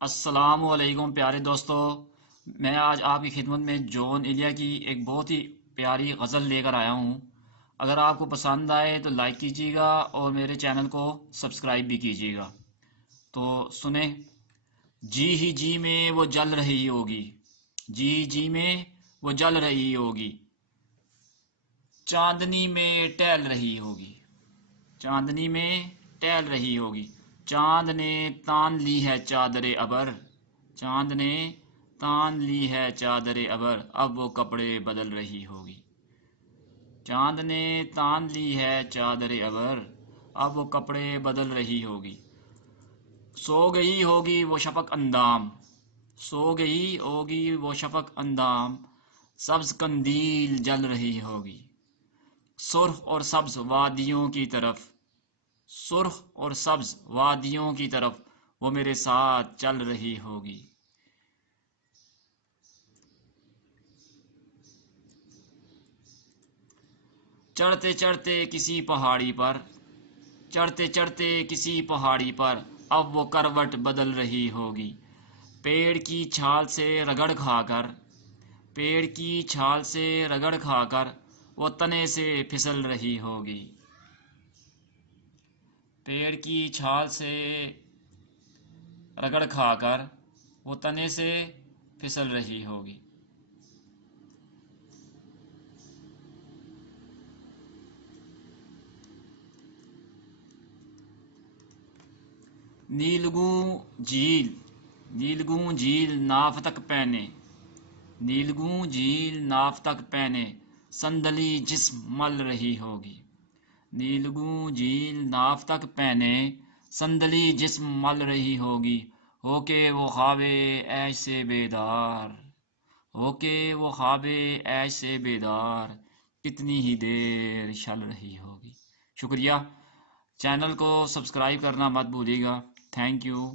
السلام علیکم پیارے دوستو، میں آج آپ کی خدمت میں جون ایلیا کی ایک بہت ہی پیاری غزل لے کر آیا ہوں۔ اگر آپ کو پسند آئے تو لائک کیجیے گا اور میرے چینل کو سبسکرائب بھی کیجیے گا۔ تو سنیں۔ جی ہی جی میں وہ جل رہی ہوگی، جی ہی جی میں وہ جل رہی ہوگی، چاندنی میں ٹہل رہی ہوگی، چاندنی میں ٹہل رہی ہوگی۔ چاند نے تان لی ہے چادر ابر، چاند نے تان لی ہے چادر ابر، اب وہ کپڑے بدل رہی ہوگی۔ چاند نے تان لی ہے چادر ابر، اب وہ کپڑے بدل رہی ہوگی۔ سو گئی ہوگی وہ شفق اندام، سو گئی ہوگی وہ شفق اندام، سبز قندیل جل رہی ہوگی۔ سرخ اور سبز وادیوں کی طرف، سرخ اور سبز وادیوں کی طرف وہ میرے ساتھ چل رہی ہوگی۔ چڑھتے چڑھتے کسی پہاڑی پر، چڑھتے چڑھتے کسی پہاڑی پر، اب وہ کروٹ بدل رہی ہوگی۔ پیڑ کی چھال سے رگڑ کھا کر، پیڑ کی چھال سے رگڑ کھا کر وہ تنے سے پھسل رہی ہوگی۔ پیڑ کی چھال سے رگڑ کھا کر وہ تنے سے پھسل رہی ہوگی۔ نیلگوں جھیل، نیلگوں جھیل ناف تک پہنے، نیلگوں جھیل ناف تک پہنے، سندلی جسم مل رہی ہوگی۔ نیلگوں جھیل ناف تک پہنے، سندلی جسم مل رہی ہوگی۔ ہو کے وہ خواب عیش سے بیدار، ہو کے وہ خواب عیش سے بیدار، کتنی ہی دیر چل رہی ہوگی۔ شکریہ۔ چینل کو سبسکرائب کرنا مت بھولیے گا۔ Thank you.